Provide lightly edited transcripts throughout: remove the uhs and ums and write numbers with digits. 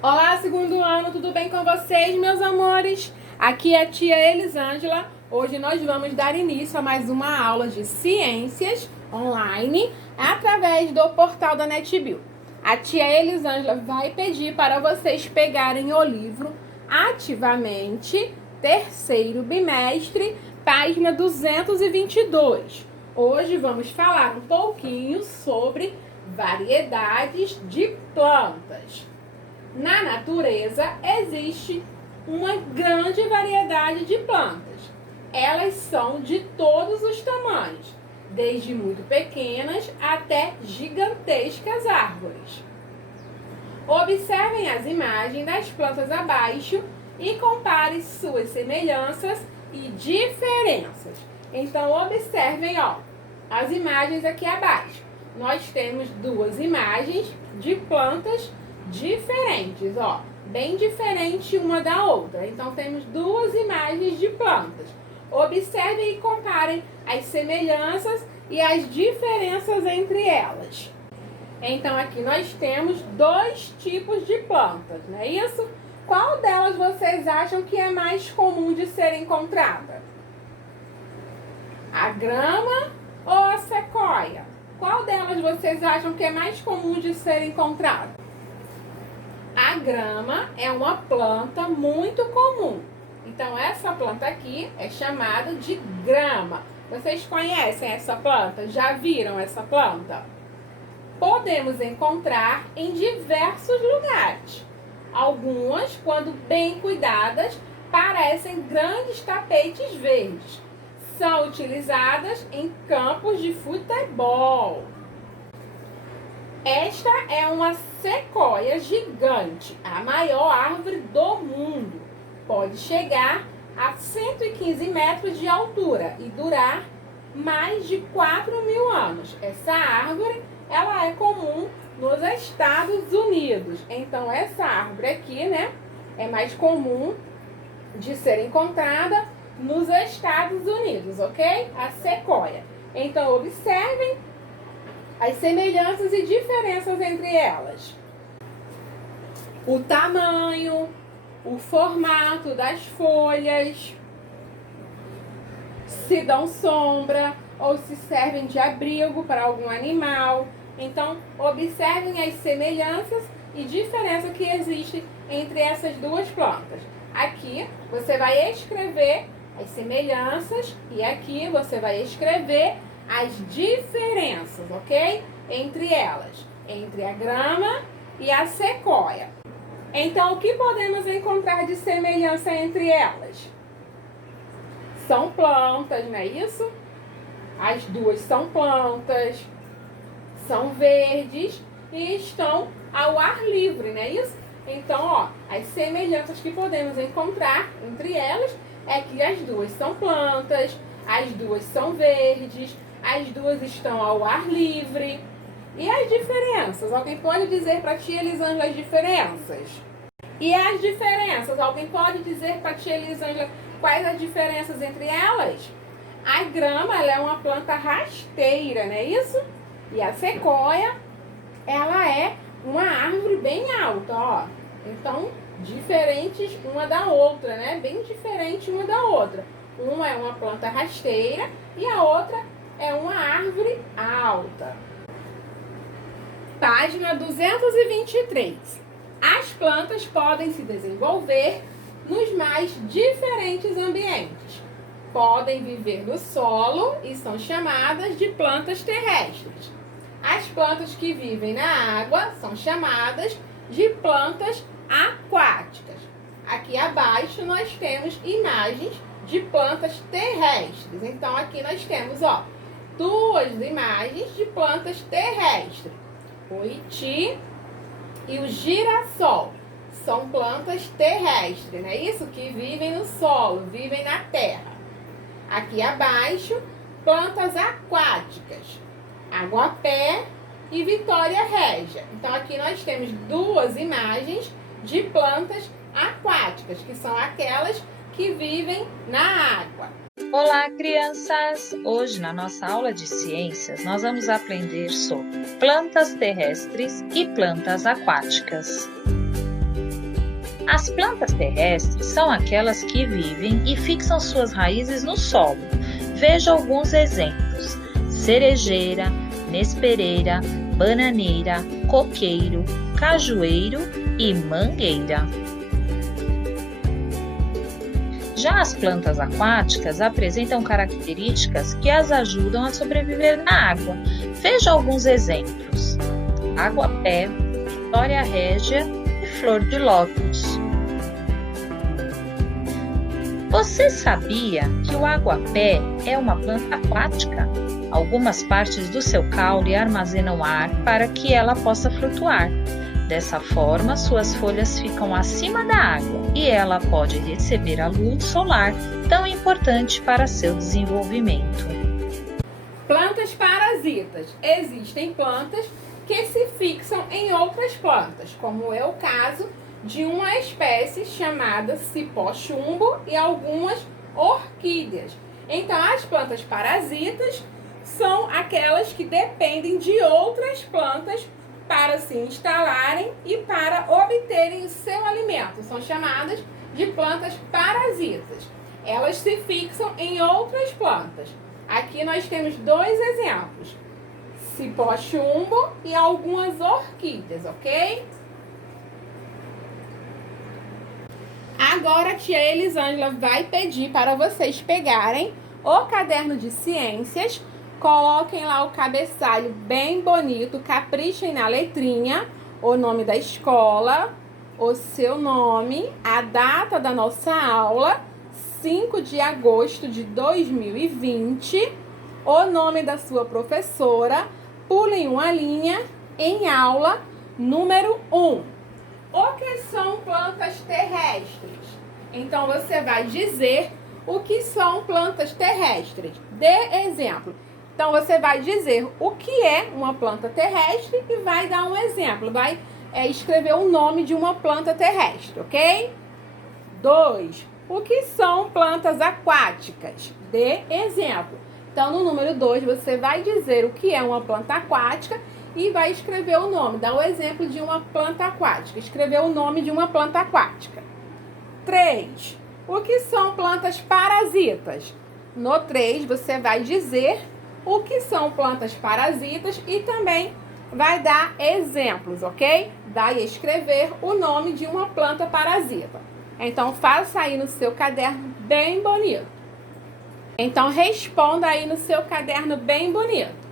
Olá, segundo ano, tudo bem com vocês, meus amores? Aqui é a tia Elisângela. Hoje nós vamos dar início a mais uma aula de ciências online através do portal da NetBio. A tia Elisângela vai pedir para vocês pegarem o livro Ativamente, terceiro bimestre, página 222. Hoje vamos falar um pouquinho sobre variedades de plantas. Na natureza existe uma grande variedade de plantas. Elas são de todos os tamanhos, desde muito pequenas até gigantescas árvores. Observem as imagens das plantas abaixo e compare suas semelhanças e diferenças. Então observem, as imagens aqui abaixo. Nós temos duas imagens de plantas diferentes, bem diferente uma da outra. Então temos duas imagens de plantas. Observem e comparem as semelhanças e as diferenças entre elas. Então aqui nós temos dois tipos de plantas, não é isso? Qual delas vocês acham que é mais comum de ser encontrada? A grama ou a sequoia? Qual delas vocês acham que é mais comum de ser encontrada? A grama é uma planta muito comum. Então, essa planta aqui é chamada de grama. Vocês conhecem essa planta? Já viram essa planta? Podemos encontrar em diversos lugares. Algumas, quando bem cuidadas, parecem grandes tapetes verdes. São utilizadas em campos de futebol. Esta é uma sequoia gigante, a maior árvore do mundo. Pode chegar a 115 metros de altura e durar mais de 4.000 anos. Essa árvore, ela é comum nos Estados Unidos. Então, essa árvore aqui, é mais comum de ser encontrada nos Estados Unidos, ok? A sequoia. Então, observem as semelhanças e diferenças entre elas. O tamanho, o formato das folhas, se dão sombra ou se servem de abrigo para algum animal. Então, observem as semelhanças e diferenças que existem entre essas duas plantas. Aqui você vai escrever as semelhanças e aqui você vai escrever as diferenças, ok? Entre elas, entre a grama e a sequoia. Então, o que podemos encontrar de semelhança entre elas? São plantas, não é isso? As duas são plantas, são verdes e estão ao ar livre, não é isso? Então, as semelhanças que podemos encontrar entre elas é que as duas são plantas, as duas são verdes, as duas estão ao ar livre. E as diferenças? Alguém pode dizer para a tia Elisângela as diferenças? E as diferenças? Alguém pode dizer para a tia Elisângela quais as diferenças entre elas? A grama, ela é uma planta rasteira, não é isso? E a sequoia, ela é uma árvore bem alta, Então, diferentes uma da outra, Bem diferente uma da outra. Uma é uma planta rasteira e a outra é uma árvore alta. Página 223. As plantas podem se desenvolver nos mais diferentes ambientes. Podem viver no solo e são chamadas de plantas terrestres. As plantas que vivem na água são chamadas de plantas aquáticas. Aqui abaixo nós temos imagens de plantas terrestres. Então aqui nós temos, duas imagens de plantas terrestres. O iti e o girassol são plantas terrestres, não é isso? Que vivem no solo, vivem na terra. Aqui abaixo, plantas aquáticas. Aguapé e Vitória Régia. Então aqui nós temos duas imagens de plantas aquáticas, que são aquelas que vivem na água. Olá, crianças! Hoje, na nossa aula de ciências, nós vamos aprender sobre plantas terrestres e plantas aquáticas. As plantas terrestres são aquelas que vivem e fixam suas raízes no solo. Veja alguns exemplos: cerejeira, nespereira, bananeira, coqueiro, cajueiro e mangueira. Já as plantas aquáticas apresentam características que as ajudam a sobreviver na água. Veja alguns exemplos: água-pé, vitória régia e flor de lótus. Você sabia que o água-pé é uma planta aquática? Algumas partes do seu caule armazenam ar para que ela possa flutuar. Dessa forma, suas folhas ficam acima da água e ela pode receber a luz solar, tão importante para seu desenvolvimento. Plantas parasitas. Existem plantas que se fixam em outras plantas, como é o caso de uma espécie chamada cipó-chumbo e algumas orquídeas. Então, as plantas parasitas são aquelas que dependem de outras plantas para se instalarem e para obterem o seu alimento. São chamadas de plantas parasitas. Elas se fixam em outras plantas. Aqui nós temos dois exemplos: cipó-chumbo e algumas orquídeas, ok? Agora a tia Elisângela vai pedir para vocês pegarem o caderno de ciências, coloquem lá o cabeçalho bem bonito, caprichem na letrinha, o nome da escola, o seu nome, a data da nossa aula, 5 de agosto de 2020, o nome da sua professora, pulem uma linha em aula número 1. O que são plantas terrestres? Então, você vai dizer o que são plantas terrestres. Dê exemplo. Então, você vai dizer o que é uma planta terrestre e vai dar um exemplo. Vai escrever o nome de uma planta terrestre, ok? 2. O que são plantas aquáticas? Dê exemplo. Então, no número 2, você vai dizer o que é uma planta aquática e vai escrever o nome. Dá o exemplo de uma planta aquática. Escrever o nome de uma planta aquática. 3. O que são plantas parasitas? No 3, você vai dizer o que são plantas parasitas e também vai dar exemplos, ok? Vai escrever o nome de uma planta parasita. Então, faça aí no seu caderno bem bonito. Então, responda aí no seu caderno bem bonito.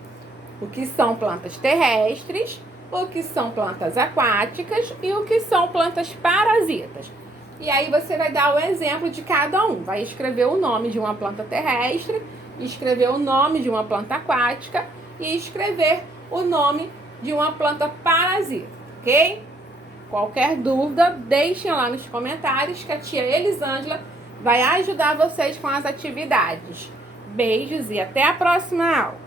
O que são plantas terrestres, o que são plantas aquáticas e o que são plantas parasitas. E aí você vai dar o exemplo de cada um. Vai escrever o nome de uma planta terrestre, escrever o nome de uma planta aquática e escrever o nome de uma planta parasita, ok? Qualquer dúvida, deixem lá nos comentários que a tia Elisângela vai ajudar vocês com as atividades. Beijos e até a próxima aula!